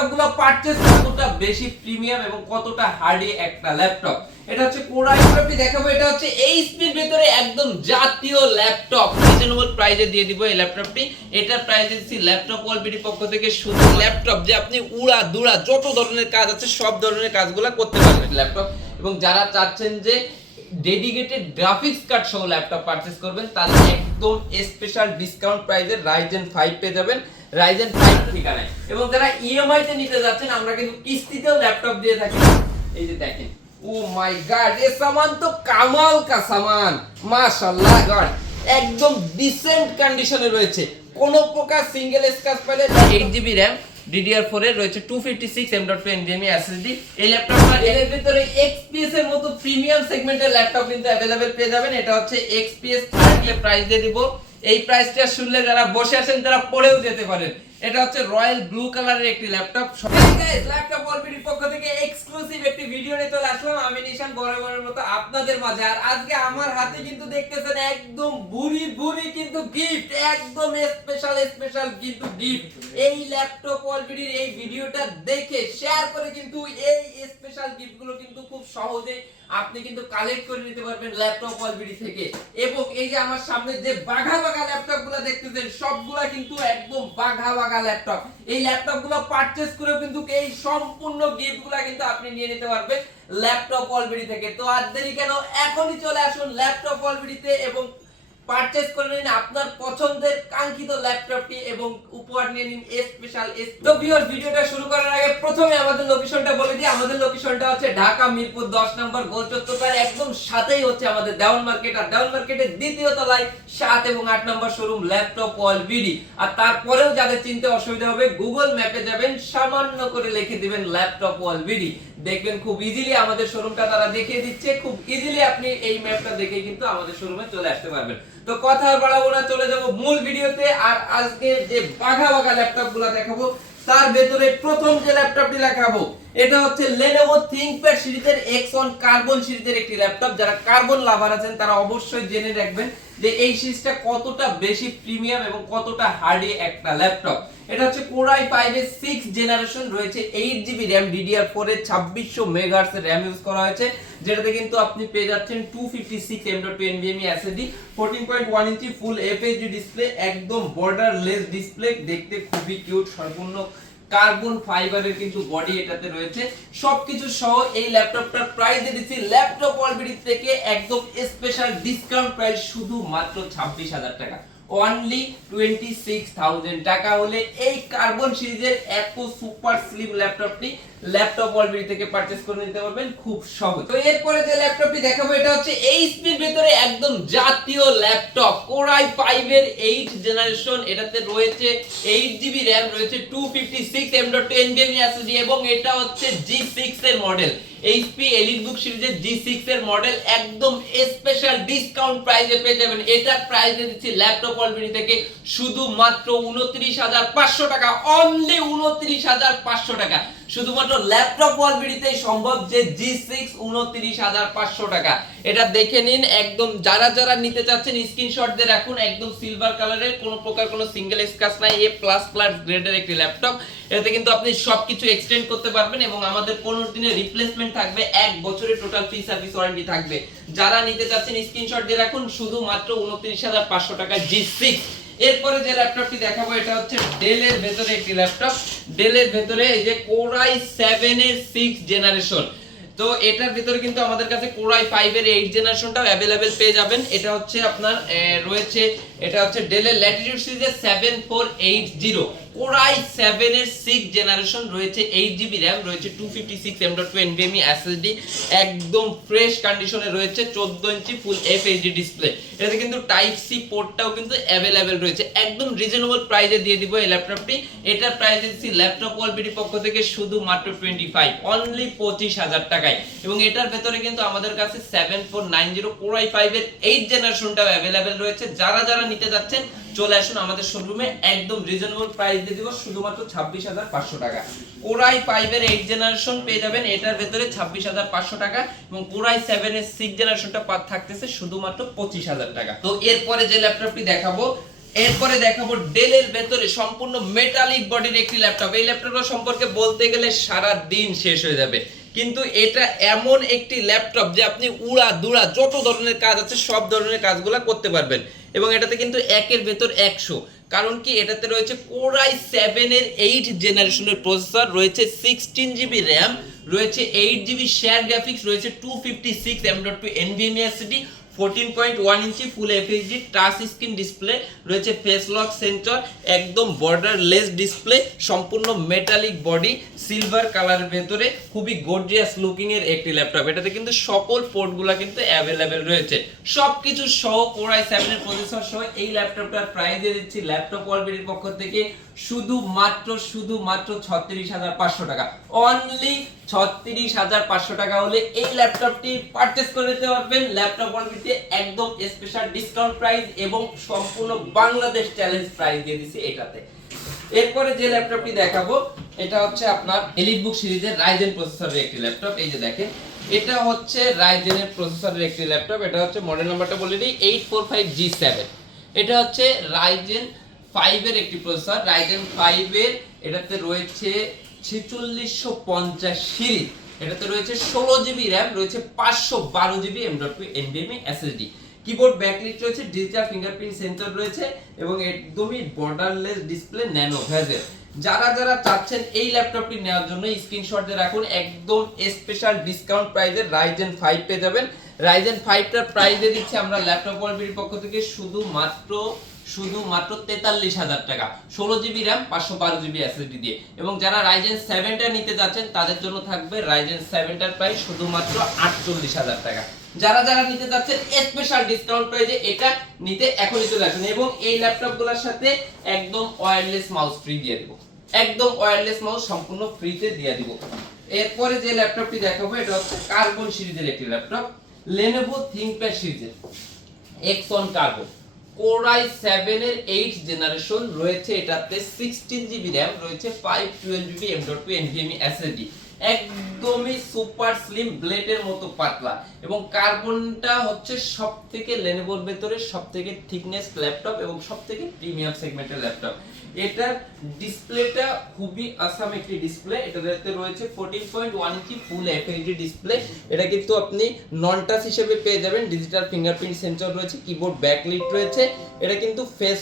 ল্যাপটপগুলো পারচেজ কতটা বেশি প্রিমিয়াম এবং কতটা হার্ডি একটা ল্যাপটপ এটা হচ্ছে কোরা দেখাবো? এটা হচ্ছে এইচপির ভিতরে একদম জাতীয় ল্যাপটপ রিজনেবল প্রাইসে দিয়ে দিব এই ল্যাপটপটি দিচ্ছি ল্যাপটপ ওয়ালবিডি পক্ষ থেকে শুধু ল্যাপটপ যে আপনি উড়া দুড়া যত ধরনের কাজ আছে, সব ধরনের কাজগুলো করতে পারবেন ল্যাপটপ এবং যারা চাচ্ছেন যে ডেডিকেটেড গ্রাফিক্স কার্ড সহ ল্যাপটপ পারচেজ করবেন তাহলে একদম স্পেশাল ডিসকাউন্ট প্রাইসে রাইজেন ফাইভ পেয়ে যাবেন। রাইজেন ফাইভ ঠিকানায়। এবং তারা ইএমআই তে নিতে যাচ্ছেন আমরা কিন্তু কিস্তিতেও ল্যাপটপ দিয়ে থাকি। এই যে দেখেন। ও মাই গড এ সামান তো কামাল কা সামান। মাশাআল্লাহ গড একদম ডিসেন্ট কন্ডিশনে রয়েছে। কোন প্রকার সিঙ্গেল স্ক্র্যাচ পেলে এইট জিবি র্যাম ডিডিআর এর রয়েছে টু ফিফটি সিক্স এম এই ল্যাপটপটা এর ভিতরে XPS এর মতো প্রিমিয়াম সেগমেন্টের ল্যাপটপ কিন্তু অ্যাভেলেবেল পেয়ে যাবেন। এটা হচ্ছে এক্সপিএস এর প্রাইস দিয়ে দিব। এই প্রাইসটা শুনলে যারা বসে আছেন, তারা পড়েও যেতে পারেন। এটা হচ্ছে রয়্যাল ব্লু কালারের একটি ল্যাপটপ ল্যাপটপ অলরেডি পক্ষ থেকে এক্সক্লুসিভ একটি ভিডিও নিয়ে চলে আসলাম। আমি নিশান বরাবরের মতো আপনাদের মাঝে। আর আজকে আমার হাতে কিন্তু দেখতেছেন একদম বুড়ি বুড়ি কিন্তু গিফট একদম স্পেশাল স্পেশাল কিন্তু গিফট এই ল্যাপটপ অলরেডির এই ভিডিওটা দেখে শেয়ার করে কিন্তু এই স্পেশাল গিফটগুলো কিন্তু খুব সহজে আপনি কিন্তু কালেক্ট করে নিতে পারবেন ল্যাপটপ অলবিডি থেকে। এবং এই যে আমার সামনে যে বাঘা বাঘা ল্যাপটপগুলা দেখতেছেন, সবগুলা কিন্তু একদম বাঘা বাঘা ল্যাপটপ এই ল্যাপটপগুলো পারচেজ করেও কিন্তু এই সম্পূর্ণ গিফটগুলা কিন্তু আপনি নিয়ে নিতে পারবেন ল্যাপটপ অলবিডি থেকে। তো আর দেরি কেন? এখনই চলে আসুন ল্যাপটপ অলবিডিতে এবং পারচেজ করে নিন আপনার পছন্দের কাঙ্ক্ষিত ল্যাপটপটি এবং উপহার নিয়ে নিন স্পেশাল তো ভিউয়ার্স ভিডিওটা শুরু করার আগে প্রথমে আমাদের লোকেশনটা বলে দিই। আমাদের লোকেশনটা হচ্ছে ঢাকা মিরপুর 10 নম্বর গোল একদম সাথেই হচ্ছে আমাদের দেওয়ান মার্কেট। আর দেওয়ান মার্কেটের দ্বিতীয় তলায় 7 এবং 8 নম্বর showroom laptop wall B D আর তারপরেও যাদের চিনতে অসুবিধা হবে গুগল ম্যাপে যাবেন, সামান্য করে লিখে দিবেন ল্যাপটপ ওয়াল বিডি দেখবেন খুব ইজিলি আমাদের শোরুমটা তারা দেখিয়ে দিচ্ছে, খুব ইজিলি আপনি এই ম্যাপটা দেখে কিন্তু আমাদের শোরুমে চলে আসতে পারবেন। তো কথা বাড়াবো না, চলে যাব মূল ভিডিওতে আর আজকে যে বাঘা বাঘা ল্যাপটপগুলা দেখাবো, তার ভেতরে প্রথম যে ল্যাপটপটি দেখাবো, এটা হচ্ছে Lenovo ThinkPad সিরিজের X1 কার্বন সিরিজের একটি ল্যাপটপ যারা কার্বন লাভার আছেন, তারা অবশ্যই জেনে রাখবেন যে এই সিরিজটা কতটা বেশি প্রিমিয়াম এবং কতটা হার্ডি একটা ল্যাপটপ এটা হচ্ছে i5 এর 6 জেনারেশন রয়েছে 8 জিবি RAM DDR4 এর 2600 মেগাহার্টজ এর RAM ইউজ করা হয়েছে, যেটাতে কিন্তু আপনি পেয়ে যাচ্ছেন 256 M.2 NVMe SSD 14.1 inch full display একদম বর্ডারলেস ডিসপ্লে দেখতে খুবই কিউট সম্পূর্ণ কার্বন ফাইবারের কিন্তু বডি এটাতে রয়েছে। সবকিছু সহ এই ল্যাপটপটার প্রাইস দিয়ে দিচ্ছি, ল্যাপটপ অলরেডি থেকে একদম স্পেশাল ডিসকাউন্ট প্রাইস শুধু মাত্র ছাব্বিশ হাজার টাকা। অনলি টোয়েন্টি সিক্স থাউজেন্ড টাকা হলে এই কার্বন সিরিজের এত সুপার স্লিম ল্যাপটপটি ল্যাপটপ অলরেডি থেকে পারচেজ করে নিতে পারবেন খুব সহজ। তো এরপরে যে ল্যাপটপটি দেখাবো, এটা হচ্ছে এইচপির ভিতরে একদম জাতীয় ল্যাপটপ i5 এর 8 জেনারেশন এটাতে রয়েছে 8 জিবি RAM, রয়েছে two fifty 256 M.2 NVMe SSD এবং এটা হচ্ছে G6 এর মডেল HP বুক সিরিজের জি সিক্স এর মডেল একদম স্পেশাল ডিসকাউন্ট প্রাইসে পেয়ে যাবেন। এটার প্রাইস দিচ্ছি ল্যাপটপ অলরেডি থেকে শুধুমাত্র 29500 টাকা অনলি 29500 টাকা। শুধুমাত্র ল্যাপটপ ওয়ালবিডিতেই সম্ভব যে G6 29500 টাকা। এটা দেখে নিন, একদম যারা যারা নিতে চাচ্ছেন স্ক্রিনশট দিয়ে রাখুন, একদম সিলভার কালারের কোনো প্রকার কোনো সিঙ্গেল স্ক্র্যাচ নাই এ প্লাস প্লাস গ্রেডের একটি ল্যাপটপ। এতে কিন্তু আপনি সবকিছু এক্সটেন্ড করতে পারবেন এবং আমাদের 15 দিনের রিপ্লেসমেন্ট থাকবে, এক বছরের টোটাল ফ্রি সার্ভিস ওয়ারেন্টি থাকবে। যারা নিতে চাচ্ছেন স্ক্রিনশট দিয়ে রাখুন, শুধুমাত্র 29500 টাকা জি G6 এরপরে যে ল্যাপটপটি দেখাবো, এটা হচ্ছে ডেলের ভেতরে একটি ল্যাপটপ ডেলের ভেতরে এই যে কোরাই সেভেনের সিক্স জেনারেশন তো এটার ভিতরে কিন্তু আমাদের কাছে কোরাই ফাইভের এইট জেনারেশনটাও অ্যাভেলেবেল পেয়ে যাবেন। এটা হচ্ছে আপনার রয়েছে, এটা হচ্ছে ডেলের Latitude সিরিজের seven four eight zero core i 7 এর 6 জেনারেশন রয়েছে 8 জিবি RAM, রয়েছে 256 M.2 NVMe SSD একদম ফ্রেশ কন্ডিশনে রয়েছে 14 ইঞ্চি ফুল FHD ডিসপ্লে এটাতে কিন্তু টাইপ সি পোর্টটাও কিন্তু অ্যাভেলেবেল রয়েছে। একদম রিজনেবল প্রাইসে দিয়ে দিব এই ল্যাপটপটি এটার প্রাইস দিচ্ছি ল্যাপটপ ওয়ালবিডি পক্ষ থেকে শুধুমাত্র 25 অনলি 25000 টাকায়। এবং এটার ভেতরে কিন্তু আমাদের কাছে সেভেন ফোর 7490 Core i5 এর 8 জেনারেশনটাও অ্যাভেলেবেল রয়েছে। যারা যারা নিতে যাচ্ছেন চলে আসুন আমাদের শোরুমে একদম রিজনেবল প্রাইস দিয়ে দিব শুধুমাত্র 26500 টাকা। Core i5 এর 8 জেনারেশন পেয়ে যাবেন, এটার ভেতরে 26500 টাকা এবং কোরাই i7 এর 6 জেনারেশনটা থাকতেছে শুধুমাত্র 25000 টাকা। তো এরপরে যে ল্যাপটপটি দেখাবো, এরপরে দেখাবো ডেলের ভেতরে সম্পূর্ণ মেটালিক বডির একটি ল্যাপটপ। এই ল্যাপটপটা সম্পর্কে বলতে গেলে সারা দিন শেষ হয়ে যাবে। কিন্তু এটা এমন একটি ল্যাপটপ যে আপনি উড়া দুড়া যত ধরনের কাজ আছে, সব ধরনের কাজগুলো করতে পারবেন। এবং এটাতে কিন্তু একের ভেতর একশো। কারণ কি? এটাতে রয়েছে কোরাই সেভেনের এইট জেনারেশনের প্রসেসর রয়েছে সিক্সটিন জিবি র্যাম রয়েছে এইট জিবি শেয়ার গ্রাফিক্স রয়েছে two fifty six M dot two NVMe SSD fourteen point one inch full FHD touch screen display রয়েছে ফেস লক একদম বর্ডারলেস ডিসপ্লে সম্পূর্ণ metallic body silver কালারের ভেতরে, খুবই gorgeous looking এর একটি ল্যাপটপ এটাতে কিন্তু সকল কিন্তু অ্যাভেলেবেল রয়েছে। সহ এই ল্যাপটপটার দিচ্ছি ল্যাপটপ পক্ষ থেকে শুধু মাত্র শুধু মাত্র ছত্রিশ হাজার পাঁচশো টাকা। অনলি ছত্রিশ হাজার পাঁচশো টাকা হলে এই ল্যাপটপটি পারচেস করে নিতে পারবেন। ল্যাপটপ ওয়ালবিডিতে একদম স্পেশাল ডিসকাউন্ট প্রাইস এবং সম্পূর্ণ বাংলাদেশ চ্যালেঞ্জ প্রাইস দিয়ে দিচ্ছি এটাতে। এরপরে যে ল্যাপটপটি দেখাবো, এটা হচ্ছে আপনার এলিট বুক সিরিজের রাইজেন প্রসেসরের একটি ল্যাপটপ। এই যে দেখেন, এটা হচ্ছে রাইজেনের প্রসেসরের একটি ল্যাপটপ। এটা হচ্ছে মডেল নাম্বারটা বলে দিই eight four five G seven এটা হচ্ছে রাইজেন ফাইভের একটি প্রসেসর রাইজেন ফাইভের এটাতে রয়েছে ছেচল্লিশশো পঞ্চাশ এটাতে রয়েছে ষোলো জিবি র্যাম রয়েছে পাঁচশো বারো জিবি এম ডট এনবিএমই এসএসডি কিবোর্ড ব্যাকলিট রয়েছে ডিজিটাল ফিঙ্গারপ্রিন্ট সেন্সর রয়েছে এবং একদমই বর্ডারলেস ডিসপ্লে ন্যানো ভেজেল যারা যারা চাচ্ছেন এই ল্যাপটপটি নেওয়ার জন্য স্ক্রিনশট রাখুন, একদম স্পেশাল ডিসকাউন্ট প্রাইসে রাইজেন ফাইভ পেয়ে যাবেন। রাইজেন ফাইভটার প্রাইস দিয়ে দিচ্ছি আমরা ল্যাপটপ ওয়ালবির পক্ষ থেকে, শুধুমাত্র শুধুমাত্র তেতাল্লিশ হাজার টাকা। ষোলো জিবি র্যাম পাঁচশো বারো জিবি এসএসডি দিয়ে। এবং যারা রাইজেন সেভেনটা নিতে যাচ্ছেন, তাদের জন্য থাকবে রাইজেন সেভেনটার প্রাইস শুধুমাত্র আটচল্লিশ হাজার টাকা। যারা যারা নিতে যাচ্ছেন স্পেশাল ডিসকাউন্ট প্রাইজে এটা নিতে এখনই চলে আসুন। এবং এই ল্যাপটপ ল্যাপটপগুলোর সাথে একদম ওয়্যারলেস মাউস ফ্রি দিয়ে দেবো। একদম ওয়্যারলেস মাউস সম্পূর্ণ ফ্রিতে দিয়ে দিব। এরপরে যে ল্যাপটপটি দেখাবো, এটা হচ্ছে কার্বন সিরিজের একটি ল্যাপটপ লেনোভো থিংকপ্যাড সিরিজের। X one carbon core i seven এর এইট জেনারেশন রয়েছে এটাতে সিক্সটিন জিবি র্যাম রয়েছে five twelve GB M dot two NVMe SSD একদমই সুপার স্লিম ব্লেডের মতো পাতলা। এবং কার্বনটা হচ্ছে সব থেকে লেনোভোর ভেতরে সব থেকে থিকনেস ল্যাপটপ এবং সব থেকে প্রিমিয়াম সেগমেন্টের ল্যাপটপ। এটার ডিসপ্লেটা খুবই আসাম একটি ডিসপ্লে। এটাতে রয়েছে fourteen point one inch full FHD display. এটা কিন্তু আপনি নন টাচ হিসেবে পেয়ে যাবেন। ডিজিটাল ফিঙ্গারপ্রিন্ট সেন্সর রয়েছে কিবোর্ড ব্যাকলিট রয়েছে। এটা কিন্তু ফেস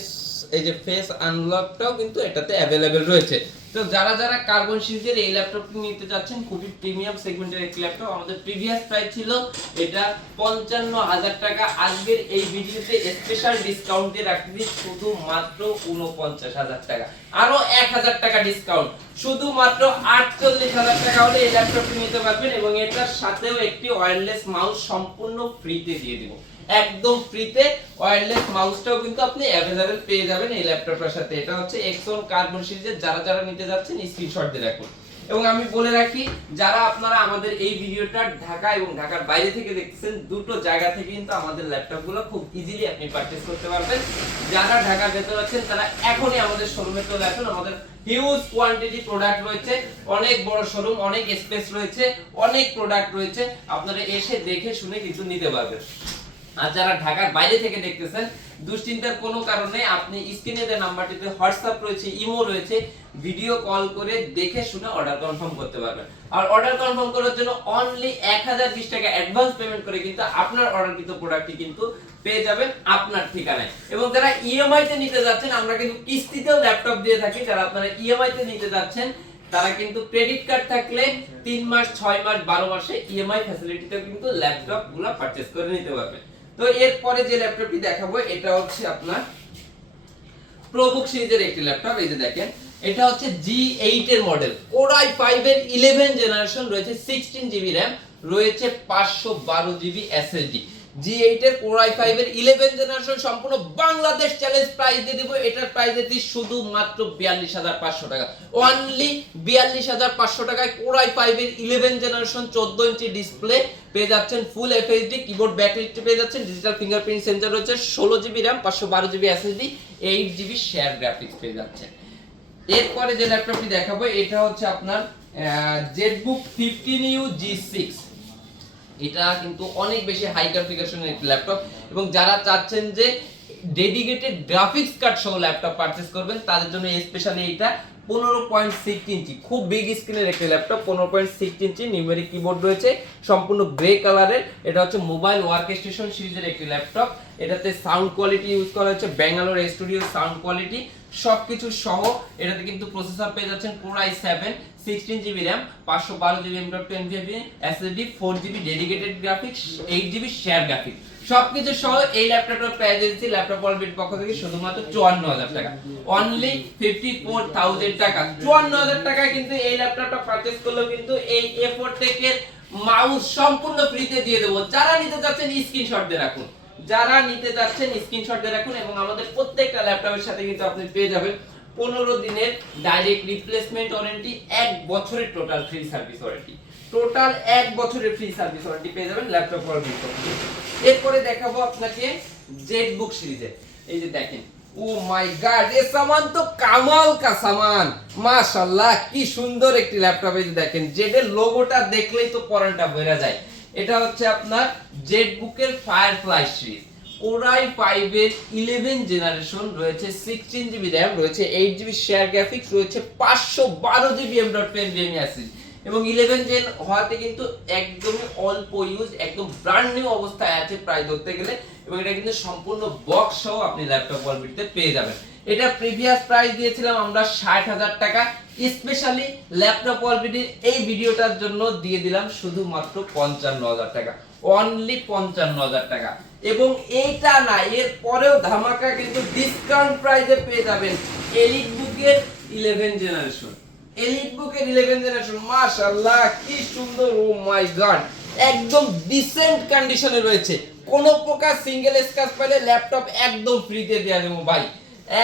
এই যে ফেস আনলকটাও কিন্তু এটাতে অ্যাভেলেবেল রয়েছে। তো যারা যারা কার্বন সিরিজের এই ল্যাপটপটি নিতে যাচ্ছেন খুবই প্রিমিয়াম সেগমেন্টের একটি ল্যাপটপ আমাদের প্রিভিয়াস প্রাইস ছিল এটা পঞ্চান্ন হাজার টাকা। আজকের এই ভিডিওতে স্পেশাল ডিসকাউন্ট দিয়ে রাখছি শুধু মাত্র উনপঞ্চাশ হাজার টাকা। আরও এক হাজার টাকা ডিসকাউন্ট শুধুমাত্র আটচল্লিশ হাজার টাকা হলে এই ল্যাপটপটি নিতে পারবেন এবং এটার সাথেও একটি ওয়্যারলেস মাউস সম্পূর্ণ ফ্রিতে দিয়ে দিব। একদম ফ্রিতে ওয়্যারলেস মাউসটাও কিন্তু আপনি অ্যাভেলেবেল পেয়ে যাবেন এই ল্যাপটপটার সাথে। এটা হচ্ছে এক্সন কার্বন সিরিজের যারা যারা নিতে যাচ্ছেন স্ক্রিনশট দিয়ে রাখুন। এবং আমি বলে রাখি, যারা আপনারা আমাদের এই ভিডিওটা ঢাকা এবং ঢাকার বাইরে থেকে দেখতেছেন, দুটো জায়গা থেকে কিন্তু আমাদের ল্যাপটপগুলো খুব ইজিলি আপনি পারচেজ করতে পারবেন। যারা ঢাকার ভেতর আছেন, তারা এখনই আমাদের শোরুমে চলে আসুন। আমাদের হিউজ কোয়ান্টিটি প্রোডাক্ট রয়েছে, অনেক বড় শোরুম অনেক স্পেস রয়েছে, অনেক প্রোডাক্ট রয়েছে। আপনারা এসে দেখে শুনে কিছু নিতে পারবেন। আর যারা ঢাকার বাইরে থেকে দেখতেছেন, দুশ্চিন্তার কোনো কারণে আপনি স্ক্রিনে যে নাম্বারটিতে হোয়াটসঅ্যাপ রয়েছে, ইমো রয়েছে, ভিডিও কল করে দেখে শুনে অর্ডার কনফার্ম করতে পারবেন। আর অর্ডার কনফার্ম করার জন্য অনলি এক হাজার বিশ টাকা অ্যাডভান্স পেমেন্ট করে কিন্তু আপনার অর্ডারকৃত প্রোডাক্টটি কিন্তু পেয়ে যাবেন আপনার ঠিকানায়। এবং যারা ইএমআই তে নিতে যাচ্ছেন, আমরা কিন্তু কিস্তিতেও ল্যাপটপ দিয়ে থাকি। যারা আপনারা ইএমআই তে নিতে যাচ্ছেন, তারা কিন্তু ক্রেডিট কার্ড থাকলে তিন মাস, ছয় মাস, বারো মাসে ইএমআই ফ্যাসিলিটিতে কিন্তু ল্যাপটপগুলা পারচেস করে নিতে পারবেন। তো এরপরে যে ল্যাপটপটি দেখাবো, এটা হচ্ছে আপনার প্রোবুক সিরিজের একটি ল্যাপটপ এই যে দেখেন। এটা হচ্ছে জি এইট এর মডেল কোরাই ফাইভ এর ইলেভেন জেনারেশন রয়েছে সিক্সটিন জিবি র্যাম রয়েছে পাঁচশো বারো জিবি এসএসডি জি এইট এর কোরাই ফাইভ এর ইলেভেন জেনারেশন সম্পূর্ণ বাংলাদেশ চ্যালেঞ্জ প্রাইস দিয়ে এটার প্রাইস দিচ্ছি শুধুমাত্র বিয়াল্লিশ হাজার পাঁচশো টাকা। অনলি বিয়াল্লিশ হাজার পাঁচশো টাকায় জেনারেশন চোদ্দ ইঞ্চি ডিসপ্লে পেয়ে যাচ্ছেন ফুল কিবোর্ড ব্যাকলিট পেয়ে যাচ্ছেন ডিজিটাল ফিঙ্গারপ্রিন্ট সেন্সর রয়েছে, ষোলো জিবি র্যাম পাঁচশো বারো GB SSD eight GB share graphics পেয়ে যাচ্ছেন। এরপরে যে ল্যাপটপটি দেখাবো, এটা হচ্ছে আপনার Jetbook fifteen U G six এটা কিন্তু অনেক বেশি হাই কনফিগারেশনের একটি ল্যাপটপ এবং যারা চাচ্ছেন যে ডেডিকেটেড গ্রাফিক্স কার্ড সহ ল্যাপটপ পারচেস করবেন, তাদের জন্য স্পেশালি এটা পনেরো পয়েন্ট সিক্স ইঞ্চি, খুব বিগ স্ক্রিনের একটি ল্যাপটপ পনেরো point six inch numeric keyboard রয়েছে, সম্পূর্ণ গ্রে কালারের এটা হচ্ছে মোবাইল ওয়ার্ক স্টেশন সিরিজের একটি ল্যাপটপ এটাতে সাউন্ড কোয়ালিটি ইউজ করা হচ্ছে ব্যাঙ্গালোর স্টুডিও সাউন্ড কোয়ালিটি সবকিছু সহ এটাতে কিন্তু প্রসেসর পেয়ে যাচ্ছেন core I seven sixteen GB RAM পাঁচশো বারো জিবি এম সবকিছু সহ এই প্রাইস ল্যাপটপ অলবিট পক্ষ থেকে শুধুমাত্র চুয়ান্ন হাজার টাকা। অনলি টাকা। কিন্তু এই ল্যাপটপটা কিন্তু এই টেকের মাউস সম্পূর্ণ ফ্রিতে দিয়ে দেবো। যারা নিতে চাচ্ছেন স্ক্রিনশট দিয়ে রাখুন। যারা নিতে চাচ্ছেন স্ক্রিনশট দিয়ে রাখুন এবং আমাদের প্রত্যেকটা ল্যাপটপের সাথে কিন্তু আপনি পেয়ে যাবেন। পনেরো দিনের ডাইরেক্ট রিপ্লেসমেন্ট ওয়ারেন্টি এক বছরের total free service warranty total এক বছরের ফ্রি সার্ভিস ওয়ারেন্টি পেয়ে যাবেন ল্যাপটপ ওয়ারেন্টি এরপরে দেখাবো আপনাকে জেড বুক সিরিজে এই যে দেখেন ও মাই গড এ সামান তো কামাল কা সামান। মাশাআল্লাহ, কি সুন্দর একটি ল্যাপটপ এই যে দেখেন জেড এর লোগোটা দেখলেই তো পরানটা বেরা যায়। এটা হচ্ছে আপনার জেড বুকের Firefly series core i five এর ইলেভেন জেনারেশন রয়েছে সিক্সটিন জিবি র্যাম রয়েছে এইট জিবি শেয়ার গ্রাফিক্স রয়েছে, পাঁচশো বারো জিবি এম ডট পেন অ্যাসিড এবং ইলেভেন জেন হওয়াতে কিন্তু একদমই অল্প ইউজ একদম ব্র্যান্ড নিউ অবস্থায় আছে প্রায় ধরতে গেলে। এবং এটা কিন্তু সম্পূর্ণ বক্স সহ আপনি ল্যাপটপ ওয়ালবিটতে পেয়ে যাবেন। এটা প্রিভিয়াস প্রাইস দিয়েছিলাম আমরা ষাট হাজার টাকা। স্পেশালি ল্যাপটপ ওয়ালবিটির এই ভিডিওটার জন্য দিয়ে দিলাম শুধুমাত্র পঞ্চান্ন হাজার টাকা। অনলি পঞ্চান্ন হাজার টাকা। এবং এইটা না, এর পরেও ধামাকা কিন্তু ডিসকাউন্ট প্রাইসে পেয়ে যাবেন এলিট বুকের ইলেভেন জেনারেশন এলিট বুকের ইলেভেন জেনারেশন মাশাআল্লাহ, কি সুন্দর ও মাই গড একদম ডিসেন্ট কন্ডিশনে রয়েছে। কোন প্রকার সিঙ্গেল স্ক্র্যাচ পেলে ল্যাপটপ একদম ফ্রিতে দেওয়া দেবো ভাই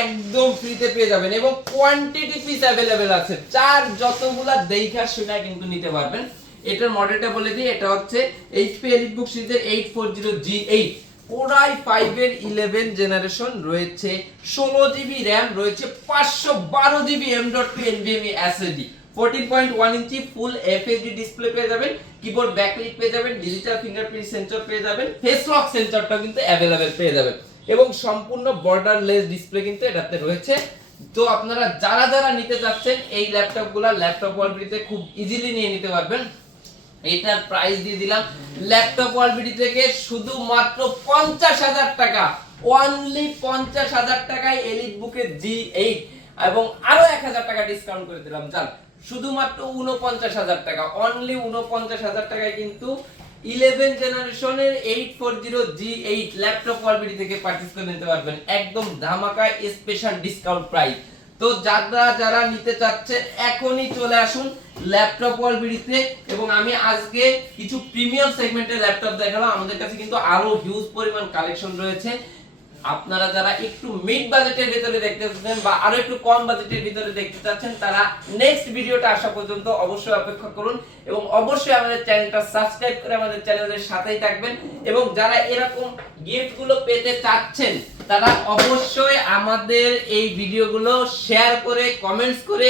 একদম ফ্রিতে পেয়ে যাবেন এবং কোয়ান্টিটি পিস অ্যাভেলেবেল আছে। চার যতগুলা দেখা শুনে কিন্তু নিতে পারবেন। এটার মডেলটা বলে দিই, এটা হচ্ছে এইচপি এলিটবুক সিরিজের eight four zero G eight core i five এর ইলেভেন জেনারেশন রয়েছে, ষোলো জিবি র্যাম রয়েছে, পাঁচশো বারো GB M dot two NVMe SSD fourteen point one inch full FHD display পেয়ে যাবেন কিবোর্ড ব্যাকলিট পেয়ে যাবেন ডিজিটাল ফিঙ্গারপ্রিন্ট সেন্সর পেয়ে যাবেন ফেস লক সেন্সরটাও কিন্তু অ্যাভেলেবেল পেয়ে যাবেন। এবং সম্পূর্ণ বর্ডারলেস ডিসপ্লে কিন্তু এটাতে রয়েছে। তো আপনারা যারা যারা নিতে যাচ্ছেন, এই ল্যাপটপগুলো ল্যাপটপ ওয়ালবিটিতে খুব ইজিলি নিয়ে নিতে পারবেন। এটার প্রাইস দিয়ে দিলাম ল্যাপটপ ওয়ালবিটি থেকে শুধুমাত্র পঞ্চাশ হাজার টাকা। অনলি পঞ্চাশ হাজার টাকায় এলিট বুকের জি এইট এবং আরও এক হাজার টাকা ডিসকাউন্ট করে দিলাম। জান শুধুমাত্র উনপঞ্চাশ হাজার টাকা। অনলি উনপঞ্চাশ হাজার টাকায় কিন্তু ইলেভেন জেনারেশনের eight four zero G eight laptop ওয়ালবিটি থেকে পার্চেস করে নিতে পারবেন। একদম ধামাকা স্পেশাল ডিসকাউন্ট প্রাইস তো যারা যারা নিতে চাচ্ছেন এখনই চলে আসুন। ল্যাপটপ ওয়ালবিডিতে এবং আমি আজকে কিছু প্রিমিয়াম সেগমেন্টের ল্যাপটপ দেখালাম। আমাদের কাছে কিন্তু আরও হিউজ পরিমাণ কালেকশন রয়েছে। আপনারা যারা একটু মিড বাজেটের ভিতরে দেখতে চাচ্ছেন বা আরও একটু কম বাজেটের ভিতরে দেখতে চাচ্ছেন, তারা নেক্সট ভিডিওটা আসা পর্যন্ত অবশ্যই অপেক্ষা করুন এবং অবশ্যই আমাদের চ্যানেলটা সাবস্ক্রাইব করে আমাদের চ্যানেলের সাথেই থাকবেন এবং যারা এরকম গিফটগুলো পেতে চাচ্ছেন, তারা অবশ্যই আমাদের এই ভিডিওগুলো শেয়ার করে কমেন্টস করে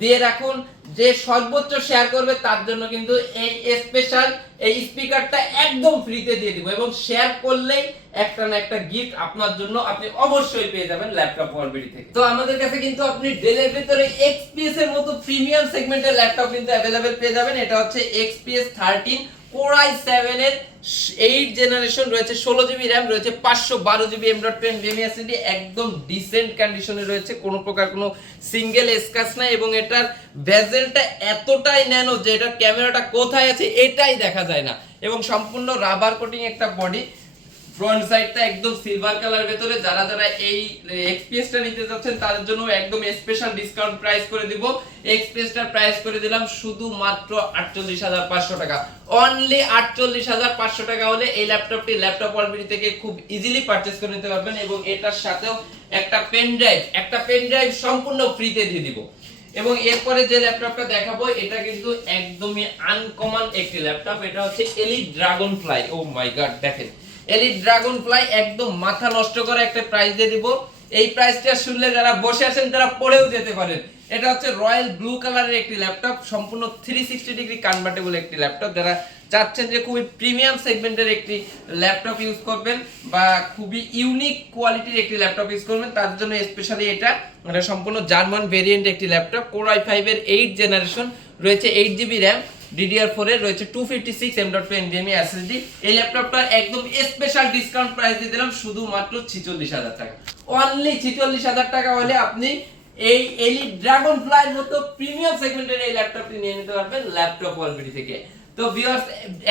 দিয়ে রাখুন। যে সর্বোচ্চ শেয়ার করবে তার জন্য কিন্তু এই স্পেশাল এই স্পিকারটা একদম ফ্রিতে দিয়ে দিব এবং শেয়ার করলেই একটা না একটা গিফট আপনার জন্য আপনি অবশ্যই পেয়ে যাবেন ল্যাপটপ ওয়ালবিডি থেকে। তো আমাদের কাছে কিন্তু আপনি ডেলের ভিতরে এক্সপিএস এর মতো প্রিমিয়াম সেগমেন্টের ল্যাপটপ কিন্তু অ্যাভেলেবেল পেয়ে যাবেন। এটা হচ্ছে এক্সপিএস থার্টিন কোরাই সেভেনের এইট জেনারেশন রয়েছে, ষোলো জিবি র্যাম রয়েছে, পাঁচশো বারো জিবি এম ডট টেন ভেমিয়াসিটি একদম ডিসেন্ট কন্ডিশনে রয়েছে, কোনো প্রকার কোনো সিঙ্গেল স্ক্র্যাচ নাই এবং এটার ভেজেলটা এতটাই ন্যানো যে এটার ক্যামেরাটা কোথায় আছে এটাই দেখা যায় না। এবং সম্পূর্ণ রাবার কোটিং একটা বডি ফ্রন্ট সাইডটা একদম সিলভার কালার ভেতরে। যারা যারা এই এক্সপিএসটা নিতে যাচ্ছেন, তাদের জন্য একদম স্পেশাল ডিসকাউন্ট প্রাইস করে দিব। এক্সপিএসটার প্রাইস করে দিলাম শুধুমাত্র আটচল্লিশ হাজার পাঁচশো টাকা। অনলি আটচল্লিশ হাজার পাঁচশো টাকা হলে এই ল্যাপটপটি ল্যাপটপ ওয়ালবিডি থেকে খুব ইজিলি পারচেস করে নিতে পারবেন এবং এটার সাথেও একটা পেন ড্রাইভ একটা পেন ড্রাইভ সম্পূর্ণ ফ্রিতে দিয়ে দিব। এবং এরপরে যে ল্যাপটপটা দেখাবো, এটা কিন্তু একদমই আনকমন একটি ল্যাপটপ এটা হচ্ছে elite dragon fly oh my god দেখেন। এলিট ড্রাগন ফ্লাই একদম মাথা নষ্ট করে একটা প্রাইস দিয়ে দিব। এই প্রাইসটা শুনলে যারা বসে আছেন, তারা পড়েও যেতে পারেন। এটা হচ্ছে রয়্যাল ব্লু কালারের একটি ল্যাপটপ সম্পূর্ণ থ্রি সিক্সটি ডিগ্রি কনভার্টেবল একটি ল্যাপটপ যারা চাচ্ছেন যে খুবই প্রিমিয়াম সেগমেন্টের একটি ল্যাপটপ ইউজ করবেন বা খুবই ইউনিক কোয়ালিটির একটি ল্যাপটপ ইউজ করবেন, তার জন্য স্পেশালি এটা এটা সম্পূর্ণ জার্মান ভেরিয়েন্ট একটি ল্যাপটপ কোর আই ফাইভের এইট জেনারেশন রয়েছে eight GB RAM DDR four এর রয়েছে two fifty six M dot two NVMe SSD এই ল্যাপটপটা একদম স্পেশাল ডিসকাউন্ট প্রাইস দিয়ে দিলাম, শুধুমাত্র ছিচল্লিশ হাজার টাকা। অনলি ছিচল্লিশ হাজার টাকা হলে আপনি এই এলি ড্রাগন ফ্লাইয়ের মতো প্রিমিয়াম সেগমেন্টের এই ল্যাপটপটি নিয়ে নিতে পারবেন ল্যাপটপ অলরেডি থেকে। তো ভিউয়ার্স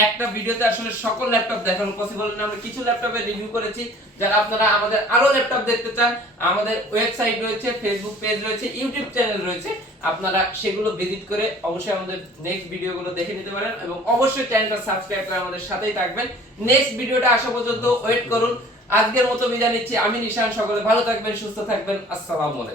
একটা ভিডিওতে আসলে সকল ল্যাপটপ দেখানো পসিবল না। আমরা কিছু ল্যাপটপের রিভিউ করেছি। যারা আপনারা আমাদের আরও ল্যাপটপ দেখতে চান, আমাদের ওয়েবসাইট রয়েছে ফেসবুক পেজ রয়েছে ইউটিউব চ্যানেল রয়েছে, আপনারা সেগুলো ভিজিট করে অবশ্যই আমাদের নেক্সট ভিডিওগুলো দেখে নিতে পারেন এবং অবশ্যই চ্যানেলটা সাবস্ক্রাইব করে আমাদের সাথেই থাকবেন। নেক্সট ভিডিওটা আসা পর্যন্ত ওয়েট করুন। আজকের মতো বিদায় নিচ্ছি। আমি নিশান, সকলে ভালো থাকবেন, সুস্থ থাকবেন। আসসালামু আলাইকুম।